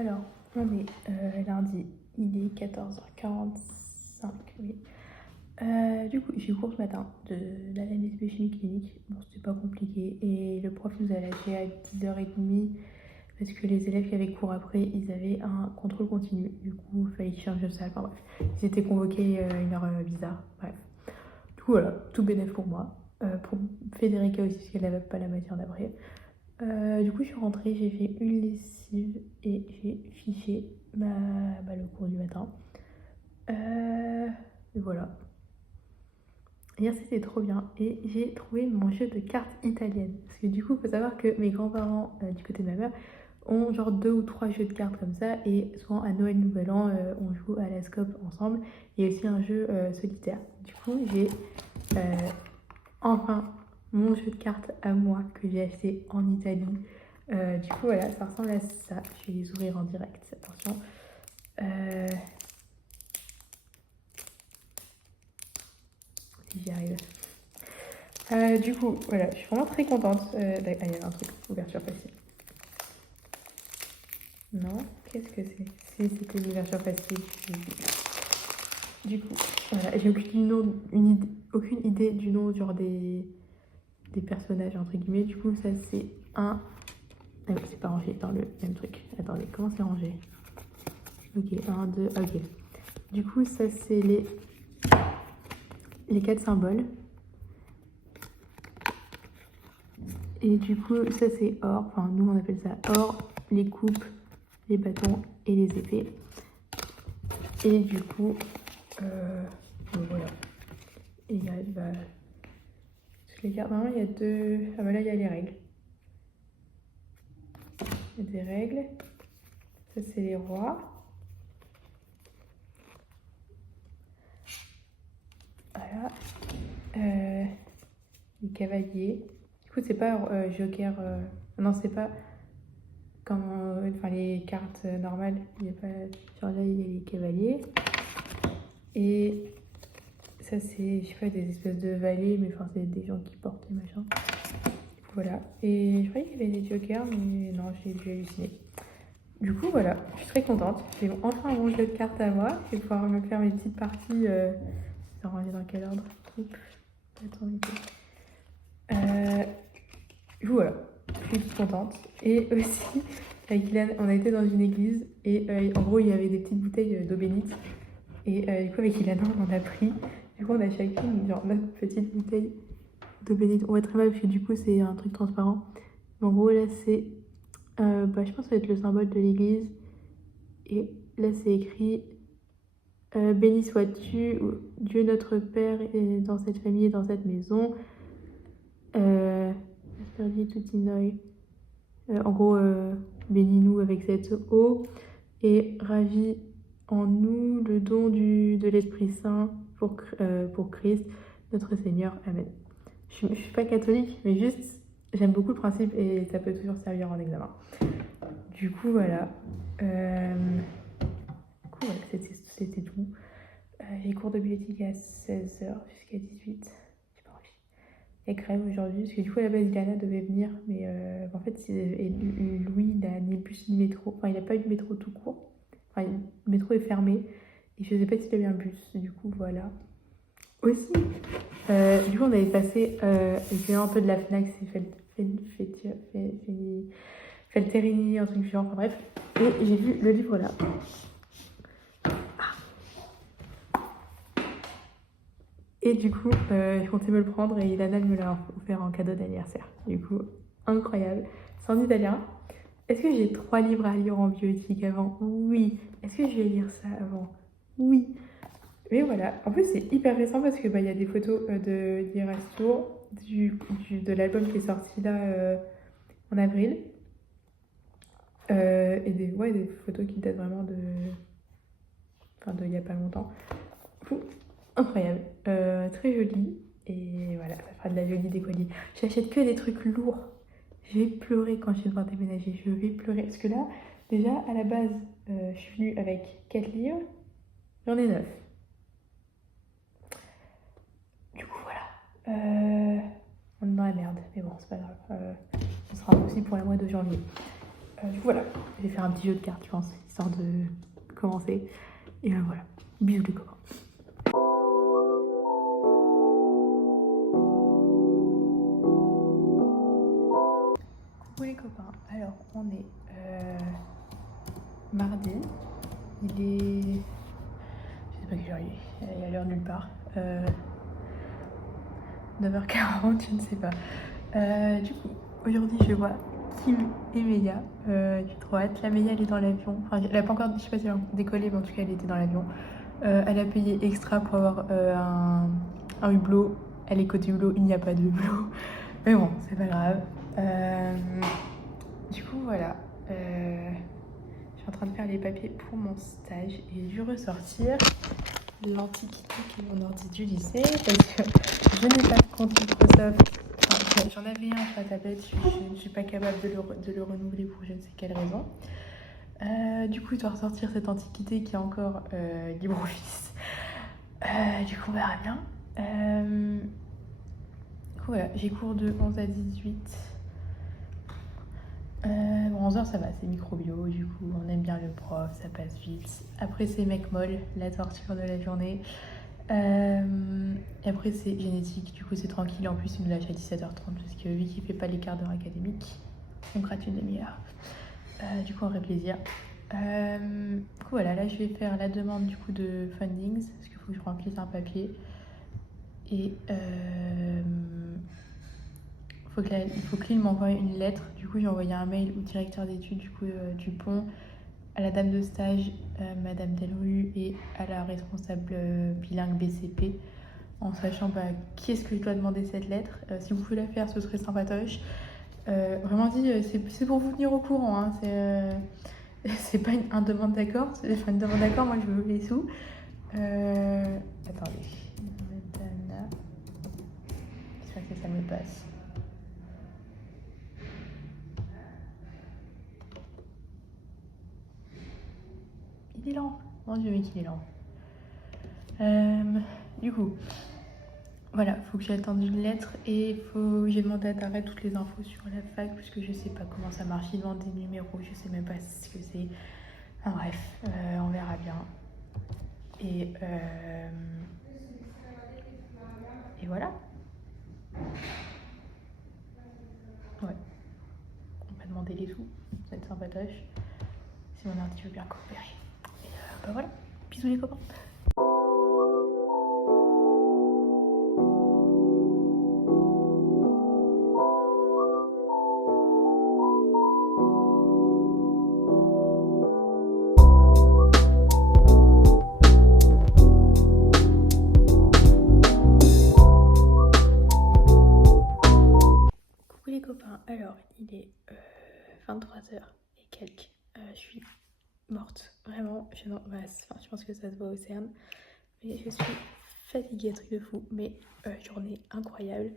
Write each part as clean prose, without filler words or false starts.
Alors, on est lundi, il est 14h45, oui. Du coup, j'ai eu cours ce matin de l'analyse biochimie clinique. Bon, c'était pas compliqué. Et le prof nous a lâché à 10h30 parce que les élèves qui avaient cours après, ils avaient un contrôle continu. Du coup, il fallait qu'ils changent de salle. Enfin bref, ils étaient convoqués à une heure bizarre. Bref. Du coup, voilà, tout bénéf pour moi. Pour Federica aussi, parce qu'elle n'avait pas la matière d'après. Du coup, je suis rentrée, j'ai fait une lessive et j'ai fiché le cours du matin. Et voilà. Hier, c'était trop bien. Et j'ai trouvé mon jeu de cartes italienne. Parce que du coup, il faut savoir que mes grands-parents, du côté de ma mère, ont genre 2 ou 3 jeux de cartes comme ça. Et souvent, à Noël, Nouvel An, on joue à la scope ensemble. Il y a aussi un jeu solitaire. Du coup, j'ai enfin mon jeu de cartes à moi que j'ai acheté en Italie. Du coup, voilà, ça ressemble à ça. Je vais les ouvrir en direct. Attention. Si j'y arrive. Du coup, voilà, je suis vraiment très contente. Il y avait un truc, ouverture facile. Non, qu'est-ce que c'est? Si, c'était l'ouverture facile. Du coup, voilà, j'ai aucune idée du nom genre des personnages, entre guillemets. Du coup, ça, c'est un... Ah oui, c'est pas rangé dans le même truc. Attendez, comment c'est rangé? Ok, 1, 2, ok. Du coup, ça, c'est les 4 symboles. Et du coup, ça, c'est or. Enfin, nous, on appelle ça or, les coupes, les bâtons et les épées. Et du coup, voilà. Et il y a, je les garde. Normalement, il y a deux... Ah bah là, il y a les règles. Il y a des règles. Ça, c'est les rois. Voilà. Les cavaliers. Du coup, c'est pas joker... Non, c'est pas comme les cartes normales. Il y a pas... Genre là, il y a les cavaliers. Et ça, c'est, je sais pas, des espèces de valets, mais enfin, c'est des gens qui portent des machins. Voilà. Et je croyais qu'il y avait des jokers, mais non, j'ai dû halluciner. Du coup, voilà, je suis très contente. J'ai enfin mon jeu de cartes à moi. Je vais pouvoir me faire mes petites parties. C'est rangé dans quel ordre? Du coup, voilà, je suis toute contente. Et aussi, avec Ilan, on a été dans une église et en gros, il y avait des petites bouteilles d'eau bénite. Et du coup, avec Ilana, on en a pris. Du coup, on a chacune genre 9 petites bouteilles d'eau bénite. On voit très mal parce que du coup, c'est un truc transparent. Mais en gros, là, c'est... je pense que ça va être le symbole de l'église. Et là, c'est écrit béni sois-tu, Dieu notre Père, est dans cette famille et dans cette maison. Aspergi tutti noi. En gros, bénis-nous avec cette eau. Et ravis en nous le don de l'Esprit Saint pour Christ, notre Seigneur. Amen. Je ne suis pas catholique, mais juste, j'aime beaucoup le principe et ça peut toujours servir en examen. Du coup, voilà. C'était tout. J'ai cours de bioéthique à 16h jusqu'à 18h. J'ai pas envie. Il y a grève aujourd'hui, parce que du coup, à la base, Ilana devait venir, mais en fait, Louis, il n'a ni bus ni métro. Enfin, il n'a pas eu de métro tout court. Enfin, le métro est fermé. Et je ne sais pas s'il avait un bus. Du coup, voilà. Aussi, du coup, on avait passé un peu de la Fnac, c'est Felterini, un truc genre, enfin bref. Et j'ai vu le livre là. Et du coup, je comptais me le prendre et Ilana me l'a offert en cadeau d'anniversaire. Du coup, incroyable. C'est en italien. Est-ce que j'ai 3 livres à lire en bioéthique avant? Oui. Est-ce que je vais lire ça avant? Oui. Mais voilà, en plus c'est hyper récent parce que y a des photos d'Irastour, de l'album qui est sorti là en avril. Et des photos qui datent vraiment de il y a pas longtemps. Incroyable, très joli. Et voilà, ça fera de la jolie décolie. J'achète que des trucs lourds. Je vais pleurer quand je vais devoir déménager. Je vais pleurer. Parce que là, déjà, à la base, je suis venue avec 4 livres. J'en ai 9. Du coup, voilà. On est dans la merde. Mais bon, c'est pas grave. Ce sera aussi pour le mois de janvier. Du coup, voilà, je vais faire un petit jeu de cartes, je pense, histoire de commencer. Et voilà, bisous les copains. Coucou les copains, alors on est mardi, il est... Je sais pas quelle heure il est à l'heure nulle part. 9h40, je ne sais pas. Du coup, aujourd'hui je vois Kim et Meia. J'ai trop hâte. La Meia elle est dans l'avion. Enfin, elle a pas encore, je sais pas si elle a décollé, mais en tout cas elle était dans l'avion. Elle a payé extra pour avoir un hublot. Elle est côté hublot, il n'y a pas de hublot. Mais bon, c'est pas grave. Du coup, voilà. Je suis en train de faire les papiers pour mon stage et je vais ressortir l'antiquité qui est mon ordi du lycée parce que je n'ai pas de compte Microsoft. Enfin, j'en avais un sur la tablette, je ne suis pas capable de le renouveler pour je ne sais quelle raison. Du coup, je dois ressortir cette antiquité qui est encore LibreOffice. Du coup, on verra bien. Du coup, voilà, j'ai cours de 11 à 18. Bon, 11h ça va, c'est microbio, du coup on aime bien le prof, ça passe vite. Après c'est mec molle, la torture de la journée. Et après c'est génétique, du coup c'est tranquille. En plus il nous lâche à 17h30 parce que vu qu'il fait pas les quarts d'heure académiques, on gratte une demi-heure. Du coup on aurait plaisir. Du coup voilà, là je vais faire la demande du coup de fundings parce qu'il faut que je remplisse un papier. Et il faut qu'il m'envoie une lettre. Du coup, j'ai envoyé un mail au directeur d'études du pont, à la dame de stage, Madame Delru, et à la responsable bilingue BCP, en sachant qui est-ce que je dois demander cette lettre. Si vous pouvez la faire, ce serait sympatoche. Vraiment dit, c'est pour vous tenir au courant. Hein. C'est pas une demande d'accord. Enfin, une demande d'accord, moi je veux les sous. Attendez. J'espère que ça me passe. Il est lent. Mon Dieu, mec, il est lent. Du coup, voilà, faut que j'attende une lettre et j'ai demandé à Tarek toutes les infos sur la fac parce que je sais pas comment ça marche. Il demande des numéros, je sais même pas ce que c'est. Enfin bref, on verra bien. Et voilà. Ouais. On m'a demandé les sous, ça va être sympatoche. Si mon ordi veut bien coopérer. Et voilà. Bisous les copains. Coucou les copains, alors il est 23h et quelques. Je suis morte, vraiment. Je pense que ça se voit au CERN. Mais je suis fatiguée, truc de fou. Mais journée incroyable.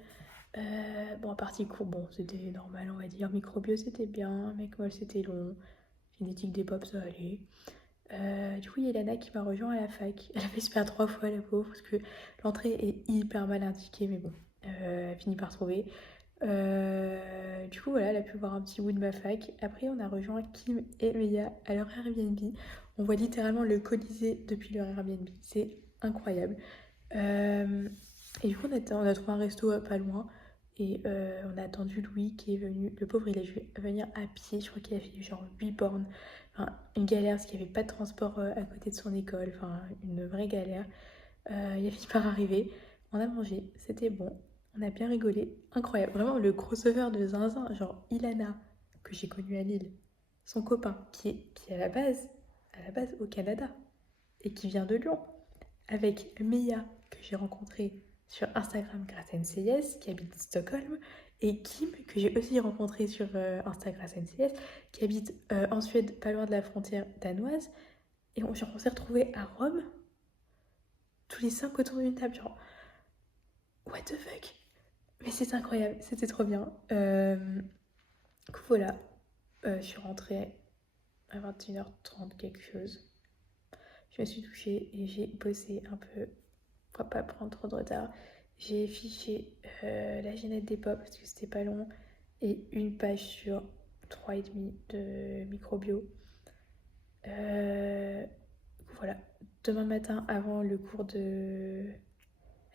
Bon, en partie cours, bon, c'était normal, on va dire. Microbio, c'était bien. Mecmol, c'était long. Génétique des pops, ça allait. Du coup, il y a Lana qui m'a rejoint à la fac. Elle a fait se faire 3 fois, la pauvre, parce que l'entrée est hyper mal indiquée. Mais bon, elle finit par trouver. Du coup, voilà, elle a pu voir un petit bout de ma fac. Après, on a rejoint Kim et Meia à leur Airbnb. On voit littéralement le Colisée depuis leur Airbnb. C'est incroyable. Et du coup, on a trouvé un resto pas loin. Et on a attendu Louis qui est venu. Le pauvre, il a dû venir à pied. Je crois qu'il a fait genre 8 bornes. Enfin, une galère parce qu'il n'y avait pas de transport à côté de son école. Enfin, une vraie galère. Il a fini par arriver. On a mangé, c'était bon. On a bien rigolé. Incroyable. Vraiment, le crossover de Zinzin. Genre Ilana, que j'ai connue à Lille. Son copain, qui est à la base au Canada. Et qui vient de Lyon. Avec Meia, que j'ai rencontrée sur Instagram grâce à NCIS, qui habite Stockholm. Et Kim, que j'ai aussi rencontré sur Instagram grâce à NCIS, qui habite en Suède, pas loin de la frontière danoise. Et on s'est retrouvés à Rome, tous les 5 autour d'une table, genre, what the fuck? Mais c'est incroyable, c'était trop bien. Du coup, voilà, je suis rentrée à 21h30 quelque chose. Je me suis douchée et j'ai bossé un peu pour pas prendre trop de retard. J'ai fiché la génette des pop parce que c'était pas long et une page sur 3,5 de microbio. Voilà, demain matin avant le cours de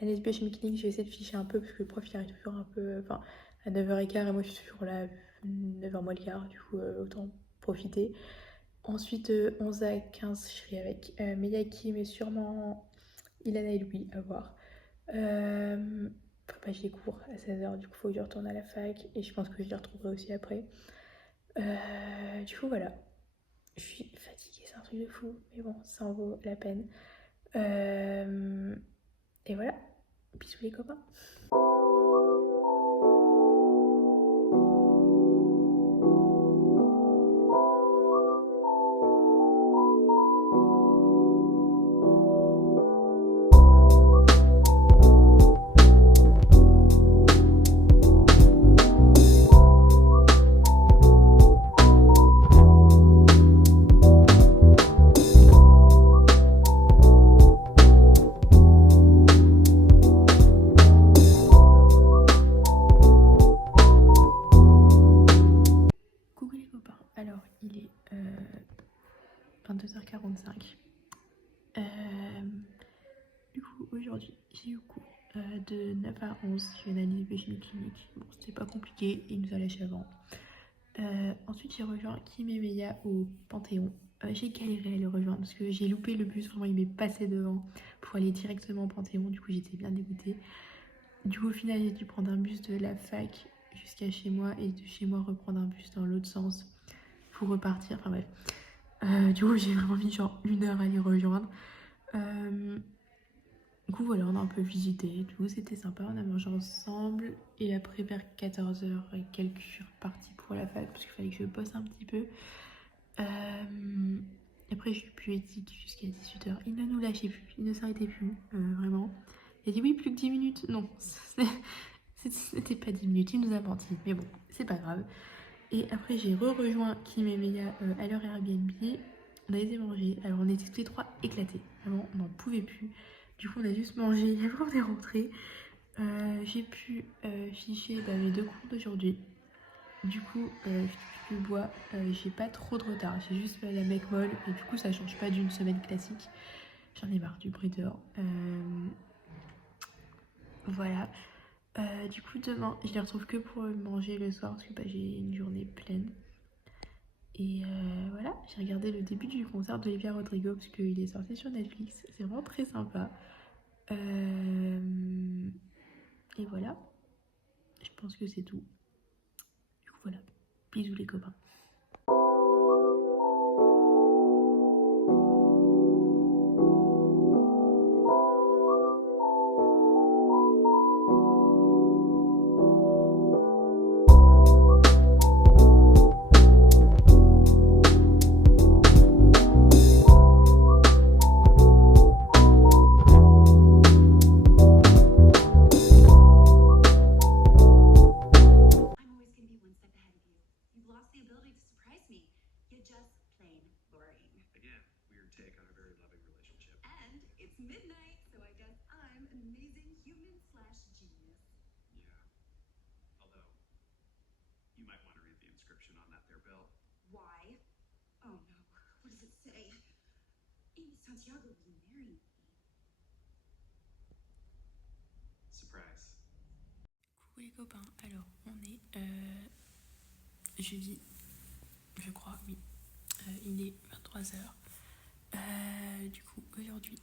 analyse biochimie clinique, je vais essayer de ficher un peu parce que le prof il arrive toujours un peu, enfin à 9h15 et moi je suis toujours là 9h moins le quart, du coup autant profiter. Ensuite 11h15 je serai avec Meyaki mais sûrement Ilana et Louis à voir. Après j'ai cours à 16h, du coup faut que je retourne à la fac et je pense que je les retrouverai aussi après. Du coup voilà, je suis fatiguée, c'est un truc de fou, mais bon ça en vaut la peine. Et voilà, bisous les copains. Coucou les copains, alors il est 22h45. Du coup aujourd'hui j'ai eu cours de 9 à 11, j'ai une analyse biochimie clinique. Bon c'était pas compliqué, il nous a lâché avant. Ensuite j'ai rejoint Kim et Meia au Panthéon. J'ai galéré à le rejoindre parce que j'ai loupé le bus, vraiment il m'est passé devant pour aller directement au Panthéon, du coup j'étais bien dégoûtée. Du coup au final j'ai dû prendre un bus de la fac jusqu'à chez moi et de chez moi reprendre un bus dans l'autre sens pour repartir, enfin bref. Du coup j'ai vraiment mis genre 1 heure à les rejoindre. Du coup voilà, on a un peu visité, du coup c'était sympa, on a mangé ensemble et après vers 14h et quelques je suis repartie pour la fac parce qu'il fallait que je bosse un petit peu. Après j'ai eu plus éthique jusqu'à 18h, il ne nous lâchait plus, il ne s'arrêtait plus, vraiment. Il a dit oui plus que 10 minutes, non, c'était pas 10 minutes, il nous a menti, mais bon, c'est pas grave. Et après j'ai rejoint Kim et Meia à leur Airbnb, on a été manger, alors on était tous les trois éclatés, vraiment on n'en pouvait plus. Du coup on a juste mangé et après on est rentré. J'ai pu ficher mes 2 cours d'aujourd'hui. Du coup je bois, j'ai pas trop de retard, j'ai juste la mec molle et du coup ça change pas d'une semaine classique. J'en ai marre du bruit dehors. Voilà. Du coup demain je les retrouve que pour manger le soir parce que j'ai une journée pleine. Et voilà, j'ai regardé le début du concert d'Olivia Rodrigo parce qu'il est sorti sur Netflix. C'est vraiment très sympa. Et voilà, je pense que c'est tout. Du coup voilà, bisous les copains. Midnight, so I guess I'm an amazing human/genius. Yeah. Although, you might want to read the inscription on that there belt. Why? Oh no, what does it say? Amy Santiago will marry me. Surprise. Coucou les copains, alors on est jeudi, je crois, oui. Il est 23h. Du coup aujourd'hui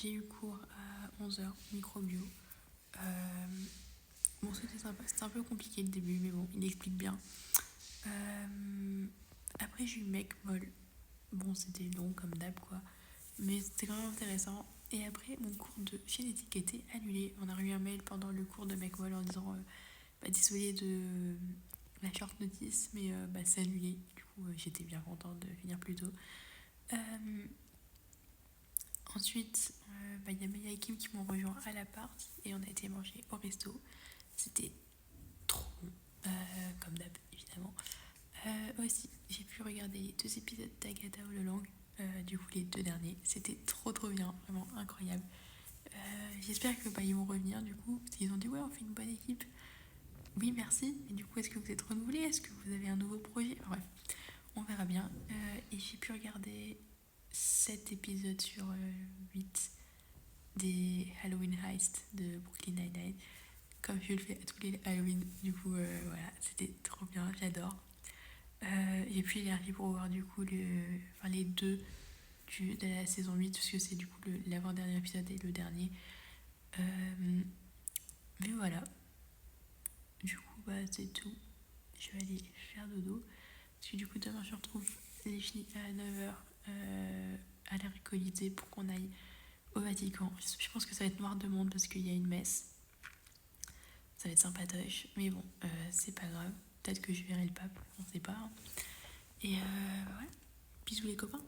j'ai eu cours à 11h, microbio. Bon, c'était sympa, c'était un peu compliqué le début, mais bon, il explique bien. Après, j'ai eu mec molle. Bon, c'était long comme d'hab, quoi. Mais c'était quand même intéressant. Et après, mon cours de génétique a été annulé. On a reçu un mail pendant le cours de mec molle en disant désolé de la short notice, mais c'est annulé. Du coup, j'étais bien contente de finir plus tôt. Ensuite, y a Meia et Kim qui m'ont rejoint à l'appart et on a été manger au resto. C'était trop bon, comme d'hab évidemment. Aussi, j'ai pu regarder les 2 épisodes d'Agatha All du coup les 2 derniers. C'était trop bien, vraiment incroyable. J'espère que ils vont revenir du coup, parce qu'ils ont dit ouais on fait une bonne équipe. oui, merci. Et du coup, est-ce que vous êtes renouvelé? Est-ce que vous avez un nouveau projet? Enfin, bref, on verra bien. Et j'ai pu regarder 7 épisodes sur 8 des Halloween Heist de Brooklyn Nine-Nine, comme je le fais à tous les Halloween. Du coup, voilà, c'était trop bien, j'adore. J'ai plus l'énergie pour voir du coup les deux de la saison 8, parce que c'est du coup l'avant-dernier épisode et le dernier. Mais voilà, du coup, bah, c'est tout. Je vais aller faire dodo. Parce que du coup, demain, je retrouve les filles à 9h à la Colisée pour qu'on aille au Vatican. Je pense que ça va être noir de monde parce qu'il y a une messe. Ça va être sympatoche. Mais bon, c'est pas grave. Peut-être que je verrai le pape, on sait pas. Hein. Et ouais, bisous les copains.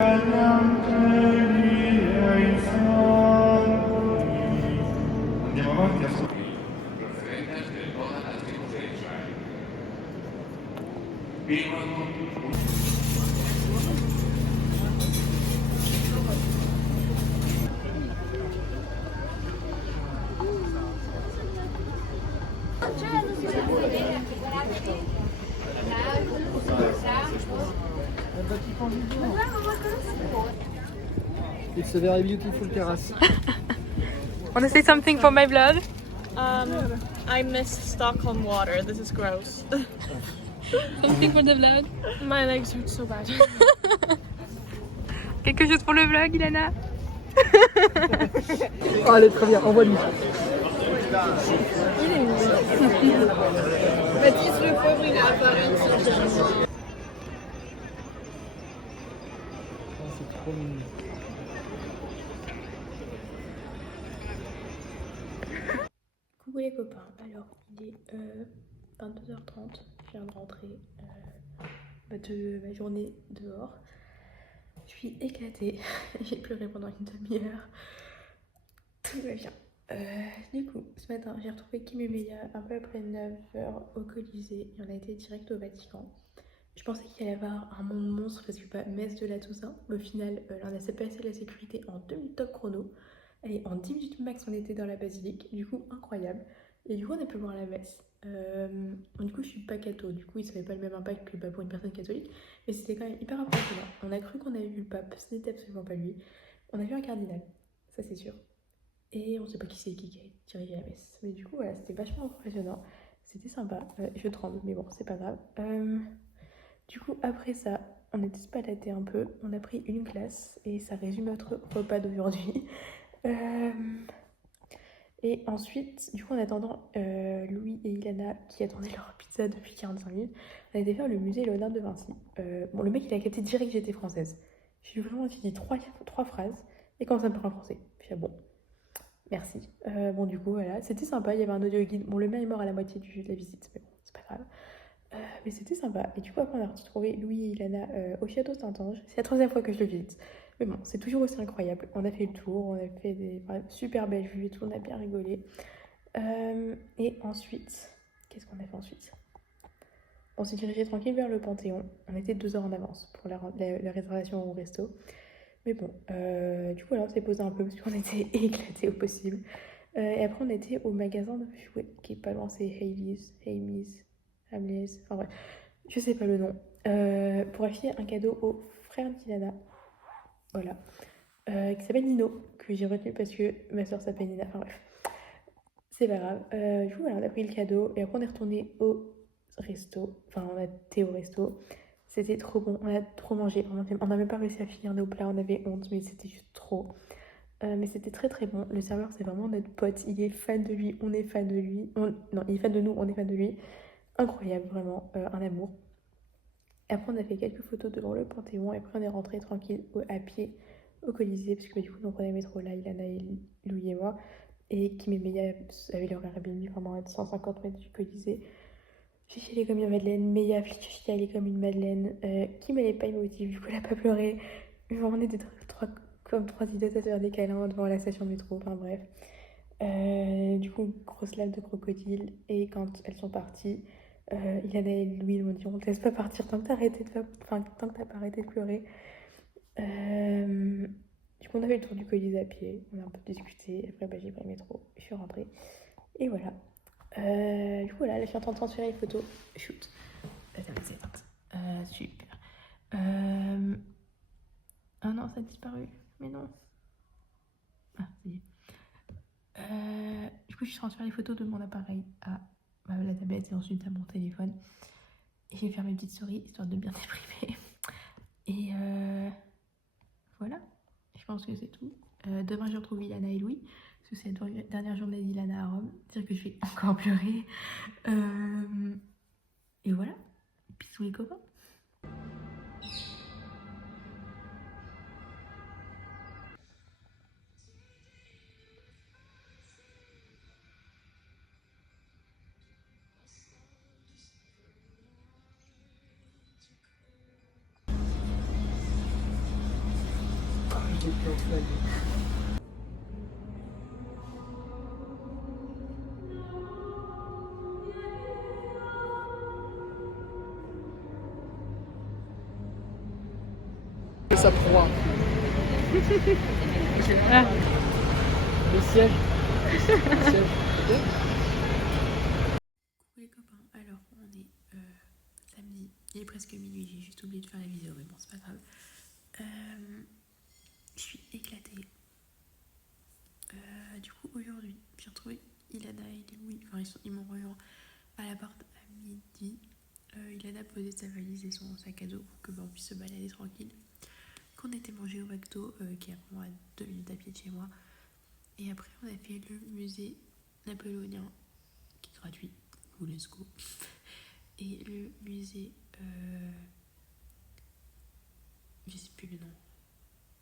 Andiamo avanti a It's a very beautiful terrace. Wanna say something for my vlog? I missed Stockholm water. This is gross. Something for the vlog? My legs hurt so bad. Quelque chose pour le vlog, Ilana? Oh, allez, très bien, envoie-lui. Baptiste le pauvre, il a apparu une seule. Oh, c'est trop mignon. Coucou les copains, alors il est 22h30, je viens de rentrer de ma journée dehors. Je suis éclatée, j'ai pleuré pendant une demi-heure, tout va bien. Du coup, ce matin j'ai retrouvé Kim et Meia un peu après 9h au Colisée et on a été direct au Vatican. Je pensais qu'il allait y avoir un monde monstre parce que pas messe de la Toussaint, mais au final on a passé la sécurité en 2 minutes top chrono. Allez, en 10 minutes max, on était dans la basilique, du coup, incroyable. Et du coup, on a pu voir la messe. Du coup, je suis pas catho, du coup, ça n'avait pas le même impact que pour une personne catholique, mais c'était quand même hyper impressionnant. On a cru qu'on avait vu le pape, ce n'était absolument pas lui. On a vu un cardinal, ça c'est sûr. Et on sait pas qui c'est qui a dirigé la messe. Mais du coup, voilà, c'était vachement impressionnant. C'était sympa. Je tremble, mais bon, c'est pas grave. Du coup, après ça, on était se balader un peu. On a pris une glace et ça résume notre repas d'aujourd'hui. Et ensuite, du coup, en attendant Louis et Ilana qui attendaient leur pizza depuis 45 minutes, on a été faire le musée Léonard de Vinci. Bon, le mec, il a capté direct que j'étais française. J'ai vraiment dit trois phrases et commencé à me parler en français. Puis ah bon, merci. Bon, du coup, voilà, c'était sympa. Il y avait un audio guide. Bon, le mien est mort à la moitié de la visite, mais bon, c'est pas grave. Mais c'était sympa. Et du coup, après, on a retrouvé Louis et Ilana au château Saint-Ange. C'est la troisième fois que je le visite. Mais bon, c'est toujours aussi incroyable. On a fait le tour, on a fait des super belles vues et tout, on a bien rigolé. Et ensuite, qu'est-ce qu'on a fait ensuite? On s'est dirigé tranquille vers le Panthéon. On était 2 heures en avance pour la réservation au resto. Mais bon, du coup, là, on s'est posé un peu parce qu'on était éclatés au possible. Et après, on était au magasin de jouets qui est pas loin, c'est Hamleys, enfin bref, je sais pas le nom. Pour acheter un cadeau au frère d'Ilana. Voilà. Qui s'appelle Nino, que j'ai retenu parce que ma soeur s'appelle Nina. Enfin bref, c'est pas grave. Du coup, voilà, on a pris le cadeau et après on est retourné au resto. Enfin, on a été au resto. C'était trop bon, on a trop mangé. On n'a même pas réussi à finir nos plats, on avait honte, mais c'était juste trop. Mais c'était très très bon. Le serveur, c'est vraiment notre pote. Il est fan de lui, on est fan de lui. Non, il est fan de nous, on est fan de lui. Incroyable, vraiment, un amour. Après, on a fait quelques photos devant le Panthéon et après, on est rentré tranquille à pied au Colisée, parce que du coup, on prenait le métro là, Ilana et Louis et moi, et Kim et Meia avaient leur Airbnb vraiment à 150 mètres du Colisée. J'ai chialé comme une madeleine, Meia a chialé comme une madeleine, Kim elle est pas émotive, du coup elle a pas pleuré. On était comme trois idiotes à faire des câlins devant la station de métro, enfin bref. Du coup, grosse lave de crocodile, et quand elles sont parties, Ilana et Louis m'ont dit on te laisse pas partir tant que t'as pas arrêté de pleurer. Du coup on a fait le tour du Colisée à pied, on a un peu discuté, après bah, j'ai pris le métro, je suis rentrée. Et voilà. Du coup voilà, là je suis en train de transférer les photos. Shoot. La tablette s'est éteinte. Super. Ah non, ça a disparu. Mais non. Ah, ça y est. Du coup, je transfère les photos de mon appareil à la tablette et ensuite à mon téléphone. Et j'ai fait mes petites stories histoire de bien déprimer. Et voilà. Je pense que c'est tout. Demain, je retrouve Ilana et Louis. Parce que c'est la dernière journée d'Ilana à Rome. C'est-à-dire que je vais encore pleurer. Et voilà. Bisous les copains. J'ai peur de la vie. Ça proie. Ah. Le siège. Le siège. Ok. Coucou les copains, alors on est samedi, il est presque minuit, j'ai juste oublié de faire la vidéo mais bon c'est pas grave. Je suis éclatée. Du coup aujourd'hui j'ai retrouvé Ilana et Louis, enfin ils m'ont rejoint à l'appart à midi. Ilana posait sa valise et son sac à dos pour que on puisse se balader tranquille. Qu'on était mangé au McDo qui est vraiment à 2 minutes à pied de chez moi. Et après on a fait le musée napoléonien qui est gratuit, ou let's go. Et le musée, je sais plus le nom,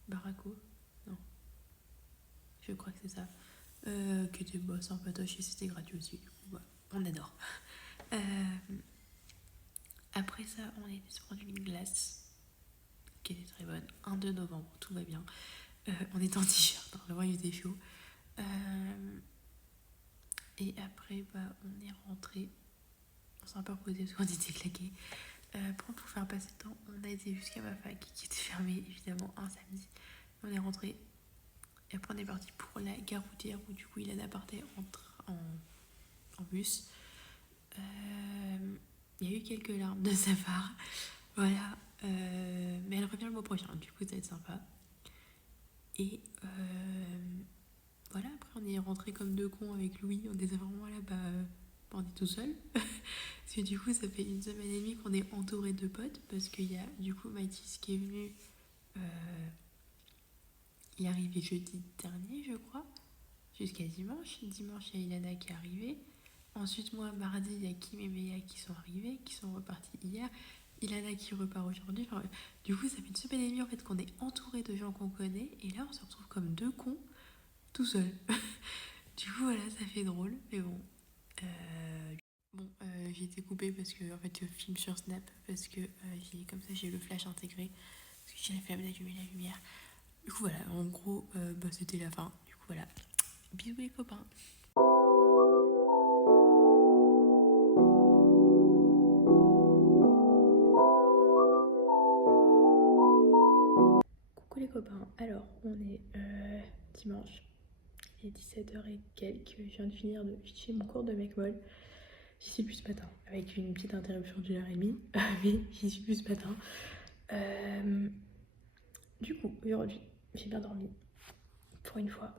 Baraco, non, je crois que c'est ça, qui était sympatoche et c'était gratuit aussi, du coup, bah, on adore. Après ça, on est allé se prendre une glace qui était très bonne, un 2 novembre, tout va bien. On était en t-shirt, hein, vraiment il était chaud. Et après, bah, on est rentré. On s'est un peu reposé parce qu'on était claqués. Pour faire passer le temps, on a été jusqu'à ma fac qui était fermée évidemment un samedi. On est rentré et après on est parti pour la gare routière où du coup Ilana partait en bus. Il y a eu quelques larmes de sa part, voilà. Mais elle revient le mois prochain, du coup ça va être sympa. Et voilà, après on est rentré comme deux cons avec Louis. On était vraiment là, on est tout seul. Parce que du coup ça fait 1 semaine et demie qu'on est entouré de potes. Parce qu'il y a du coup Mathis qui est venu, il est arrivé jeudi dernier je crois, jusqu'à dimanche. Dimanche il y a Ilana qui est arrivée. Ensuite moi mardi il y a Kim et Méa qui sont arrivés, qui sont repartis hier. Ilana qui repart aujourd'hui. Enfin, du coup ça fait 1 semaine et demie en fait qu'on est entouré de gens qu'on connaît. Et là on se retrouve comme deux cons tout seul. Du coup voilà, ça fait drôle, mais bon. J'ai été coupée parce que en fait je filme sur Snap parce que j'ai le flash intégré parce que j'ai la flemme d'allumer la lumière. Du coup voilà, en gros c'était la fin. Du coup voilà, bisous les copains. Coucou les copains, alors on est dimanche, il est 17h et quelques, je viens de finir de ficher mon cours de mecmol. J'y suis plus ce matin, avec une petite interruption d'1h30, mais j'y suis plus ce matin. Du coup, aujourd'hui, j'ai bien dormi, pour une fois.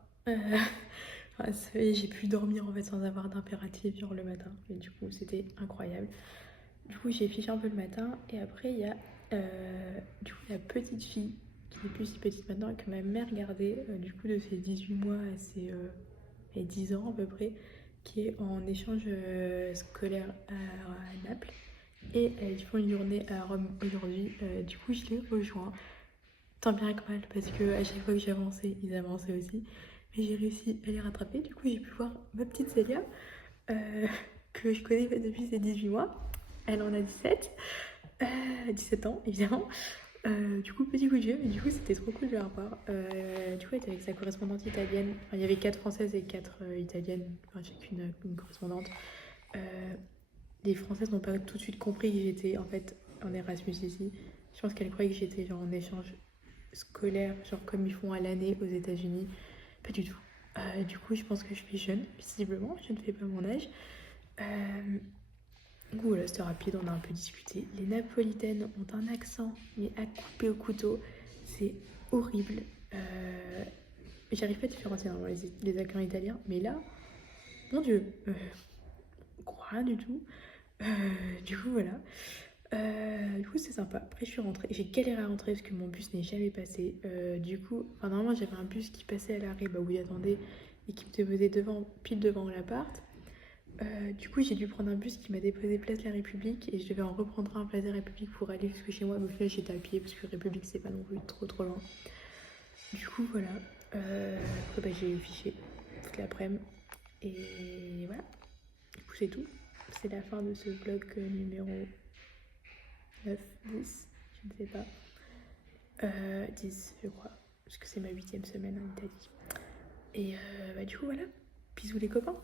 J'ai pu dormir en fait sans avoir d'impératif genre le matin, et du coup c'était incroyable. Du coup j'ai fiché un peu le matin, et après il y a du coup la petite fille, qui n'est plus si petite maintenant, que ma mère gardait du coup de ses 18 mois à ses 10 ans à peu près, qui est en échange scolaire à Naples. Et ils font une journée à Rome aujourd'hui. Du coup, je les rejoins. Tant bien que mal, parce que à chaque fois que j'avançais, ils avançaient aussi. Mais j'ai réussi à les rattraper. Du coup, j'ai pu voir ma petite Célia, que je connais depuis ses 18 mois. Elle en a 17 ans, évidemment. Du coup, petit coup de jeu, mais du coup, c'était trop cool de la revoir. Du coup, elle était avec sa correspondante italienne. Enfin, il y avait 4 françaises et 4 italiennes, enfin, chacune une correspondante. les Françaises n'ont pas tout de suite compris que j'étais en fait en Erasmus ici. Je pense qu'elles croyaient que j'étais genre en échange scolaire, genre comme ils font à l'année aux États-Unis. Pas du tout. Du coup, je pense que je suis jeune, visiblement, je ne fais pas mon âge. Voilà, c'était rapide, on a un peu discuté. Les napolitaines ont un accent, mais à couper au couteau, c'est horrible. J'arrive pas à différencier normalement les accents italiens, mais là, mon Dieu, rien du tout. Du coup, voilà. Du coup, c'est sympa. Après, je suis rentrée. J'ai galéré à rentrer parce que mon bus n'est jamais passé. Du coup, normalement, j'avais un bus qui passait à l'arrêt où j'attendais et qui me déposait pile devant l'appart. Du coup, j'ai dû prendre un bus qui m'a déposé place de la République et je devais en reprendre un place de la République pour aller jusque chez moi. Mais au final, j'étais à pied parce que République, c'est pas non plus trop loin. Du coup, voilà. Après, j'ai fiché toute l'après-midi. Et voilà. Du coup, c'est tout. C'est la fin de ce vlog numéro 9, 10, je ne sais pas. 10, je crois. Parce que c'est ma 8e semaine en Italie. Et du coup, voilà. Bisous les copains.